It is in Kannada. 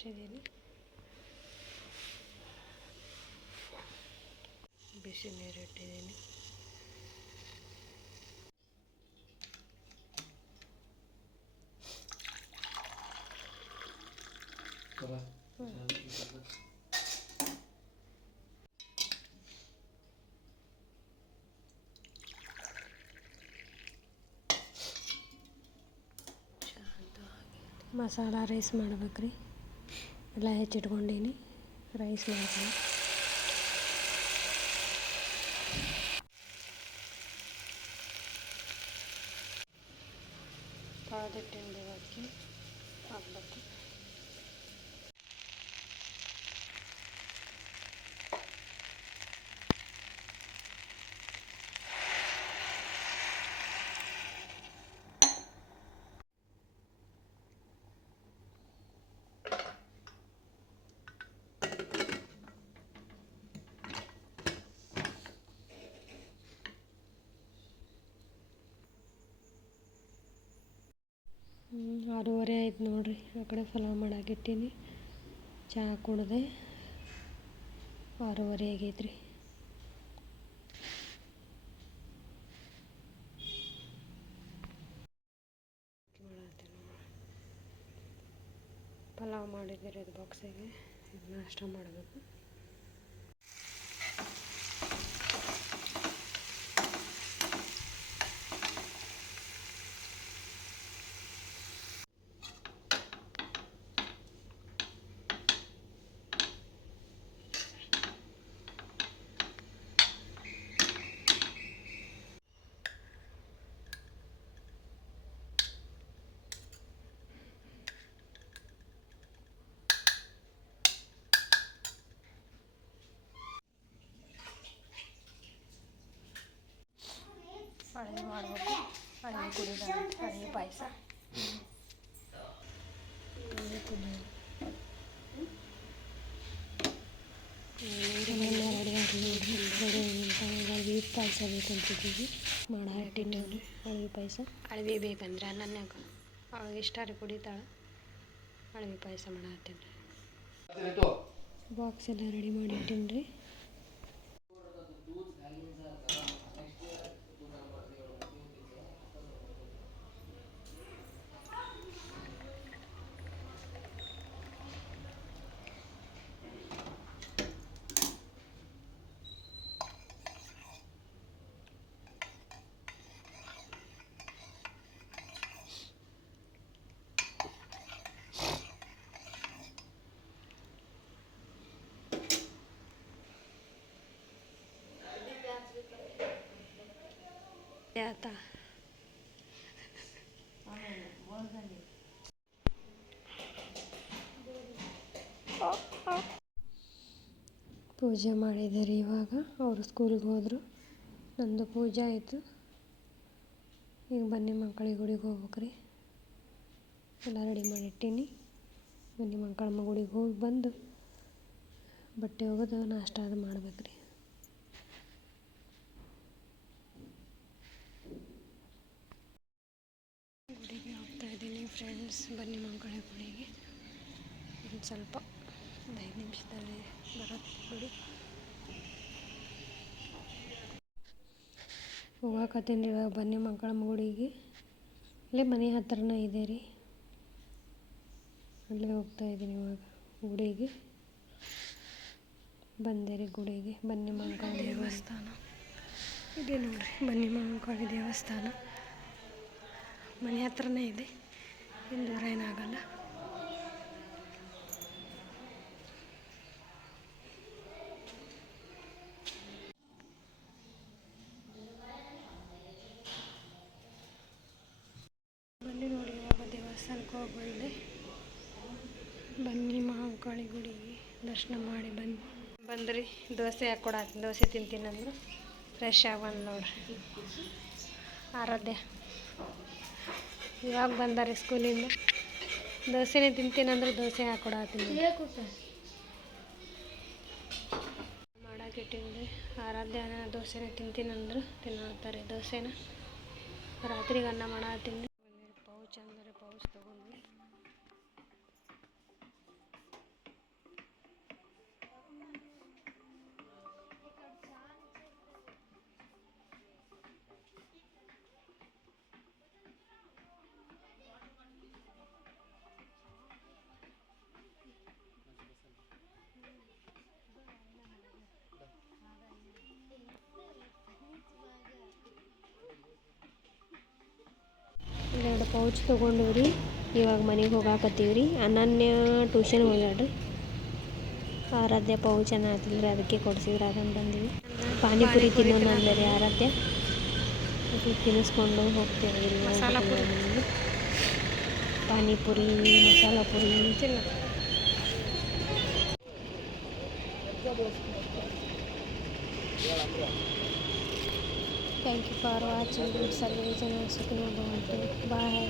ತರಿಸಿದ್ದೀನಿ. ಬಿಸಿ ನೀರು ಇಟ್ಟಿದ್ದೀನಿ. ಮಸಾಲ ರೈಸ್ ಮಾಡ್ಬೇಕ್ರಿ. ಎಲ್ಲ ಹೆಚ್ಚಿಟ್ಕೊಂಡೀನಿ. ರೈಸ್ ಮಾಡ್ತೀನಿ. ತೊಳೆದಿಟ್ಟಿಂದು ಅಕ್ಕಿ ಹಾಕ್ಬೇಕು. ಆರೂವರೆ ಆಯ್ತು ನೋಡ್ರಿ. ಆ ಕಡೆ ಪಲಾವ್ ಮಾಡಾಕಿಟ್ಟೀನಿ. ಚಹಾ ಕುಡ್ದೆ 6:30 ಆಗೈತ್ರಿ. ಪಲಾವ್ ಮಾಡಿದ್ದೀರಿ ಅದು ಬಾಕ್ಸಿಗೆ. ನಾಷ್ಟ ಮಾಡಬೇಕು. ಅಡುಗೆ ಮಾಡಬೇಕು. ಅಡುಗೆ ಕುಡಿದಾರೆ. ಅಡುಗೆ ಪಾಯಸ ಅಡುಗೆ ಪಾಯಸ ಬೇಕಂತಿದ್ದೀವಿ. ಮಾಡಿಟ್ಟಿದ್ದೀವಿ ಅಡುಗೆ ಪಾಯಸ. ಅಳವಿ ಬೇಕಂದ್ರೆ ಅನ್ನನ್ಯಾಗ ಅವಳಿಗೆ ಇಷ್ಟ ರೀ, ಕುಡಿತಾಳೆ. ಅಳವಿ ಪಾಯಸ ಮಾಡತ್ತೀನಿ. ಬಾಕ್ಸ್ ಎಲ್ಲ ರೆಡಿ ಮಾಡಿಟ್ಟೀನಿ ರೀ. ಆತ ಪೂಜೆ ಮಾಡಿದ್ದಾರೆ. ಇವಾಗ ಅವರು ಸ್ಕೂಲಿಗೆ ಹೋದರು. ನಂದು ಪೂಜೆ ಆಯಿತು. ಈಗ ಬನ್ನಿ ಮಕ್ಕಳಿಗೆ ಗುಡಿಗೆ ಹೋಗ್ಬೇಕ್ರಿ. ಎಲ್ಲ ರೆಡಿ ಮಾಡಿಟ್ಟೀನಿ. ಬನ್ನಿ ಮಕ್ಕಳ ಗುಡಿಗೆ ಹೋಗಿ ಬಂದು ಬಟ್ಟೆ ಒಗೆದು ನಾಷ್ಟ ಅದು ಮಾಡ್ಬೇಕ್ರಿ. ಗುಡಿಗೆ ಹೋಗ್ತಾ ಇದ್ದೀನಿ ಫ್ರೆಂಡ್ಸ್. ಬನ್ನಿ ಮಕ್ಕಳ ಗುಡಿಗೆ. ಒಂದು ಸ್ವಲ್ಪ 5 ನಿಮಿಷದಲ್ಲಿ ಬರುತ್ತೆ ಗುಡಿ. ಹೋಗಾಕತ್ತೀನಿ ಇವಾಗ ಬನ್ನಿ ಮಕ್ಕಳ ಗುಡಿಗೆ. ಇಲ್ಲೇ ಮನೆ ಹತ್ರನೇ ಇದೆ ರೀ. ಅಲ್ಲೇ ಹೋಗ್ತಾ ಇದ್ದೀನಿ ಇವಾಗ ಗುಡಿಗೆ. ಬಂದೆ ರೀ ಗುಡಿಗೆ. ಬನ್ನಿ ಮಕ್ಕಳ ದೇವಸ್ಥಾನ ಇದೆ ನೋಡ್ರಿ. ಬನ್ನಿ ಮಕ್ಕಳ ದೇವಸ್ಥಾನ ಮನೆ ಹತ್ರನೇ ಇದೆ. ಏನು ದೂರ ಏನಾಗಲ್ಲ. ಬನ್ನಿ ನೋಡಿ ಇವಾಗ ದೇವಸ್ಥಾನಕ್ಕೆ ಹೋಗಿ ಬಂದೆ. ಬನ್ನಿ ಮಹಾಕಾಳಿ ಗುಡಿಗೆ ದರ್ಶನ ಮಾಡಿ ಬಂದ್ರಿ. ದೋಸೆ ಹಾಕ್ಕೊಡತ್ತೀನಿ. ದೋಸೆ ತಿಂತೀನಿ ಅಂದರು. ಫ್ರೆಶ್ ಆಗಿ ಬಂದು ನೋಡ್ರಿ. ಆರಾಧ್ಯ ಇವಾಗ ಬಂದಾರೆ ಸ್ಕೂಲಿಂದ. ದೋಸೆನೇ ತಿಂತೀನಂದ್ರೆ ದೋಸೆ ಹಾಕ್ಕೊಡತ್ತೀನಿ. ಮಾಡಾಕಿಟ್ಟಿಂದೆ ಆರಾಧ್ಯನ ದೋಸೆನೇ ತಿಂತೀನಂದ್ರೆ ತಿನ್ನತ್ತಾರೆ ದೋಸೆನ. ರಾತ್ರಿಗೆ ಅನ್ನ ಮಾಡತ್ತೀನಿ. ಪೌಚ್ ಅಂದರೆ ಪೌಚ್ ತೊಗೊಂಡ್ವಿ. 2 ಪೌಚ್ ತೊಗೊಂಡಿವ್ರಿ. ಇವಾಗ ಮನೆಗೆ ಹೋಗಾಕತ್ತೀವಿ ರೀ. ಅನನ್ಯ ಟ್ಯೂಷನ್ ಹೋಗ್ಯಾಡ್ರಿ. ಆರಾಧ್ಯ ಪೌಚ್ ಅನ್ನತ್ತಿಲ್ರಿ, ಅದಕ್ಕೆ ಕೊಡ್ಸಿದ್ರೆ ಅದನ್ನು ಬಂದೀವಿ. ಪಾನಿಪುರಿ ತಿನ್ನೋಣ ಅಂದ್ರಿ ಆರಾಧ್ಯ. ಅದು ತಿನ್ನಿಸ್ಕೊಂಡು ಹೋಗ್ತೇವೆ ರೀ ಮನೆಗೆ. Panipuri, masala puri thank you for watching. ಸರ್ವೇ ಜನ ಸುಖಿನೋ ಭವಂತು. ಬಾಯ್.